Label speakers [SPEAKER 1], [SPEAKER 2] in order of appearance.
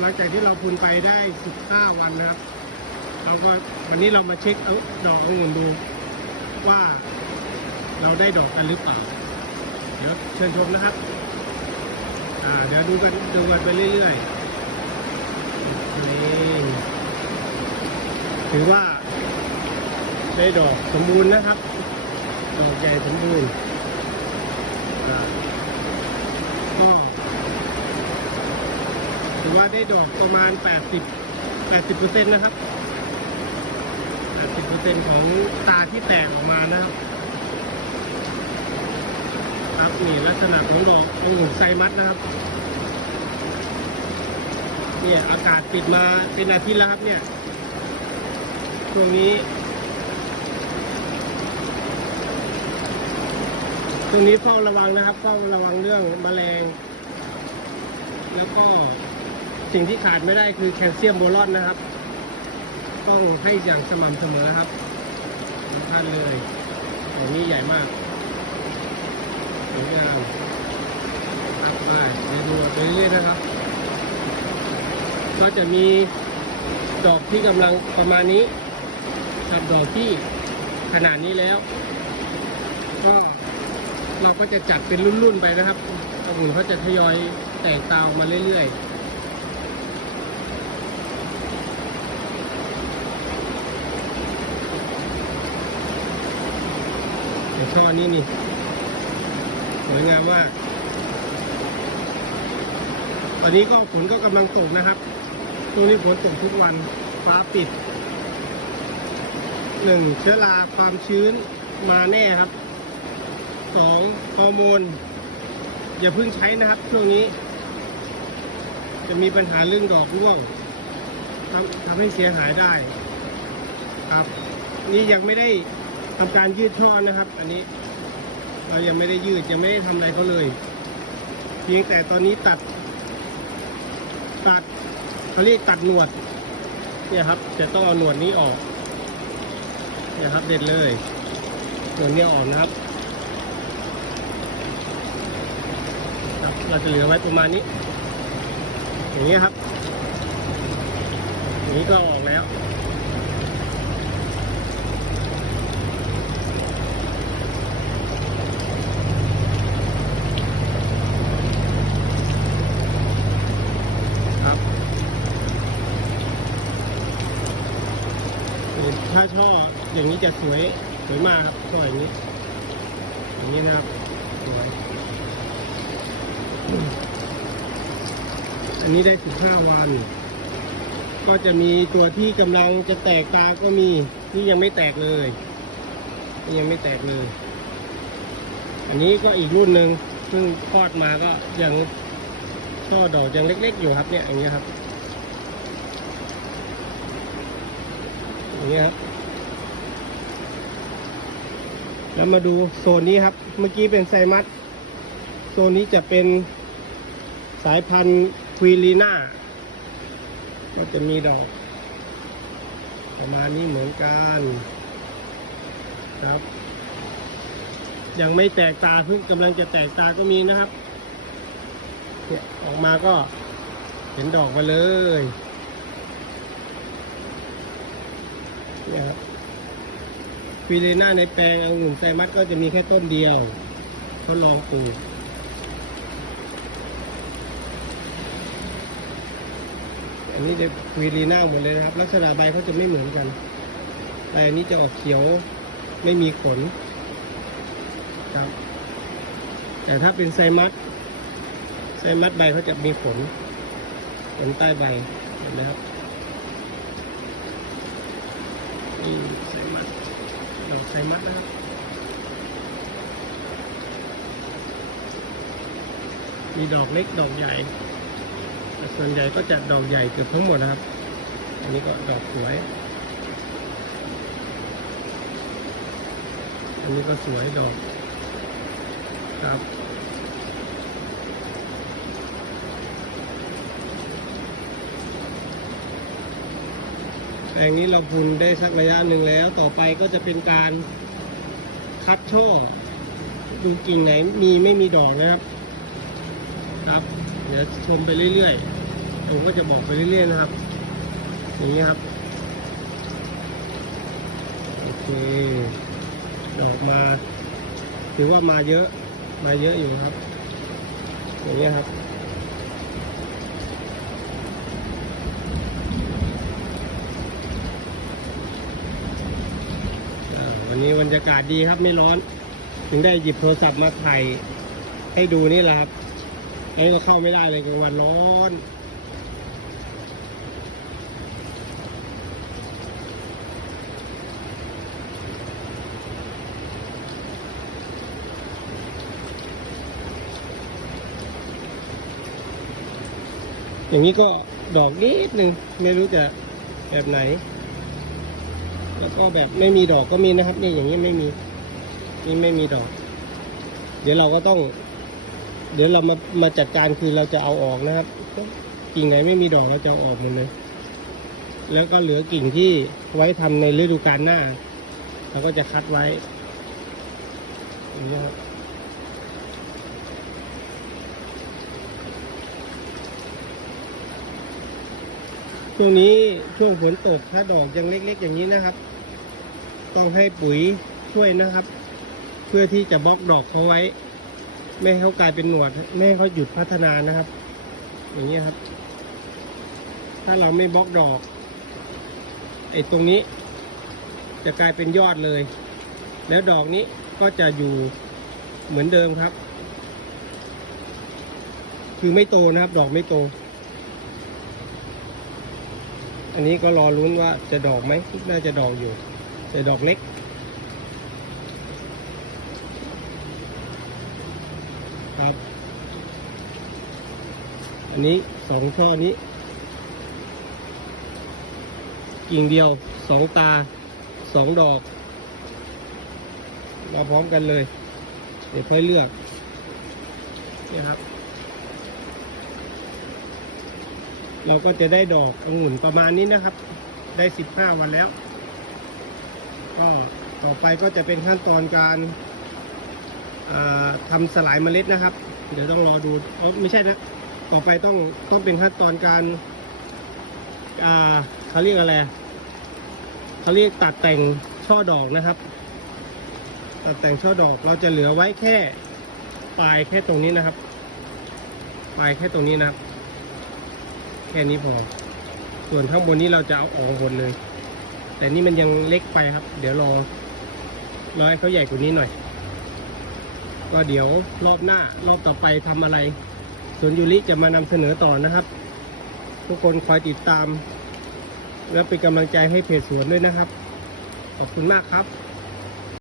[SPEAKER 1] หลังจากที่เราพูนไปได้ 15 วันนะครับ เราก็วันนี้เรามาเช็คเอาดอกองุ่นดู ว่าเราได้ดอกกันหรือเปล่า เดี๋ยวเชิญชมนะครับ อ่า เดี๋ยวดูกันดูกันไปเรื่อยๆนี่ถือว่าได้ดอกสมบูรณ์นะครับ ดอกใหญ่สมบูรณ์อ่าก็ ถือว่าได้ดอกประมาณ 80 80เปอร์เซ็นต์นะครับ 80เปอร์เซ็นต์ของตาที่แตกออกมานะครับ ครับนี่ลักษณะของดอกองุ่นไซมัสนะครับ เนี่ยอากาศปิดมาเป็นอาทิตย์แล้วครับเนี่ย ช่วงนี้ช่วงนี้เฝ้าระวังนะครับเฝ้าระวังเรื่องแมลง แล้วก็ สิ่งที่ขาดไม่ได้คือแคลเซียมโบรอนนะครับ ต้องให้อย่างสม่ำเสมอครับสำคัญเลยของนี้ใหญ่มากสวยงามครับไปไปดูไปเรื่อยๆนะครับ ก็จะมีดอกที่กำลังประมาณนี้ครับดอกที่ขนาดนี้แล้ว ก็เราก็จะจัดเป็นรุ่นๆไปนะครับองุ่นเขาจะทยอยแตกตาออกมาเรื่อยๆ ช่อนี้นี่ สวยงามมาก ตอนนี้ก็ฝนก็กำลังตกนะครับช่วงนี้ฝนตกทุกวันฟ้าปิดหนึ่งเชื้อราความชื้นมาแน่ครับสองฮอร์โมน อย่าเพิ่งใช้นะครับ ช่วงนี้ จะมีปัญหาเรื่องดอกร่วงทำทำให้เสียหายได้ ครับ นี่ยังไม่ได้ ทำการยืดช่อนะครับ อันนี้ เรายังไม่ได้ยืดยังไม่ได้ทำอะไรเขาเลย เพียงแต่ตอนนี้ตัด ตัดเขาเรียกตัดหนวด เนี่ยครับ จะต้องเอาหนวดนี้ออก เนี่ยครับ เด็ดเลยหนวดนี้ออกนะครับครับ เราจะเหลือไว้ประมาณนี้ อย่างนี้ครับ อย่างนี้ก็ออกแล้ว ถ้าช่ออย่างนี้จะสวยสวยมากครับช่ออย่างนี้อย่างนี้นะครับสวยอันนี้ได้15วัน ก็จะมีตัวที่กำลังจะแตกตาก็มีนี่ยังไม่แตกเลยนี่ยังไม่แตกเลย อันนี้ก็อีกรุ่นหนึ่งซึ่งทอดมาก็ยังช่อดอกยังเล็ก ๆ อยู่ครับเนี่ยอย่างเงี้ยครับ อย่างเงี้ยครับ แล้วมาดูโซนนี้ครับ เมื่อกี้เป็นไซมัสโซนนี้จะเป็นสายพันธุ์ควีลีน่า ก็จะมีดอก ประมาณนี้เหมือนกันครับ ยังไม่แตกตาเพิ่งกำลังจะแตกตาก็มีนะครับ เนี่ยออกมาก็เห็นดอกมาเลย เนี่ยครับฟีเลน่าในแปลงองุ่นไซมัสก็จะมีแค่ต้นเดียวเขาลองปลูกอันนี้จะฟีเลน่าหมดเลยนะครับ ลักษณะใบเขาจะไม่เหมือนกันใบอันนี้จะออกเขียวไม่มีขนครับ แต่ถ้าเป็นไซมัสไซมัสใบเขาจะมีขนขนใต้ใบเห็นไหมครับ นี่ไซมัสดอกไซมัสนะครับมีดอกเล็กดอกใหญ่แต่ส่วนใหญ่ก็จะดอกใหญ่เกือบทั้งหมดนะครับ อันนี้ก็ดอกสวย อันนี้ก็สวยดอกครับ แปลงนี้เราพุนได้สักระยะหนึ่งแล้ว ต่อไปก็จะเป็นการคัดช่อดูกิ่งไหนมีไม่มีดอกนะครับครับ เดี๋ยวชมไปเรื่อยๆผมก็จะบอกไปเรื่อยๆนะครับอย่างนี้ครับโอเคดอกมาถือว่ามาเยอะมาเยอะอยู่ครับอย่างนี้ครับ วันนี้บรรยากาศดีครับไม่ร้อน ถึงได้หยิบโทรศัพท์มาถ่ายให้ดูนี่แหละครับแล้ก็เข้าไม่ได้เลยกลางวันร้อนอย่างนี้ก็ดอกนิดนึงไม่รู้จะแบบไหน แล้วก็แบบไม่มีดอกก็มีนะครับ นี่อย่างนี้ไม่มี นี่ไม่มีดอก เดี๋ยวเราก็ต้อง เดี๋ยวเรามามาจัดการคือเราจะเอาออกนะครับกิ่งไหนไม่มีดอกเราจะเอาออกหมดเลย แล้วก็เหลือกิ่งที่ไว้ทำในฤดูกาลหน้าเราก็จะคัดไว้อย่างนี้ครับช่วงนี้ช่วงฝนตกถ้าดอกยังเล็ก ๆ อย่างนี้นะครับ ต้องให้ปุ๋ยช่วยนะครับ เพื่อที่จะบล็อกดอกเขาไว้ ไม่ให้เขากลายเป็นหนวดไม่ให้เขาหยุดพัฒนานะครับ อย่างนี้ครับ ถ้าเราไม่บล็อกดอกไอ้ตรงนี้ จะกลายเป็นยอดเลย แล้วดอกนี้ก็จะอยู่เหมือนเดิมครับ คือไม่โตนะครับ ดอกไม่โต อันนี้ก็รอลุ้นว่าจะดอกไหมน่าจะดอกอยู่ แต่ดอกเล็ก ครับ อันนี้สองช่อนี้ กิ่งเดียวสองตาสองดอก มาพร้อมกันเลย เดี๋ยวค่อยเลือก นี่ครับ เราก็จะได้ดอกองุ่นประมาณนี้นะครับ ได้สิบห้าวันแล้ว ก็ต่อไปก็จะเป็นขั้นตอนการอ่าทำสลายเมล็ดนะครับ เดี๋ยวต้องรอดูอ๋อไม่ใช่นะ ต่อไปต้องต้องเป็นขั้นตอนการเขาเรียกอะไรเขาเรียกตัดแต่งช่อดอกนะครับ ตัดแต่งช่อดอกเราจะเหลือไว้แค่ปลายแค่ตรงนี้นะครับ ปลายแค่ตรงนี้นะครับ แค่นี้พอ ส่วนข้างบนนี้เราจะเอาออกหมดเลย แต่นี่มันยังเล็กไปครับ เดี๋ยวรอรอให้เขาใหญ่กว่านี้หน่อย ก็เดี๋ยวรอบหน้ารอบต่อไปทำอะไรสวนยูริจะมานำเสนอต่อนะครับ ทุกคนคอยติดตาม และเป็นกำลังใจให้เพจสวนด้วยนะครับ ขอบคุณมากครับ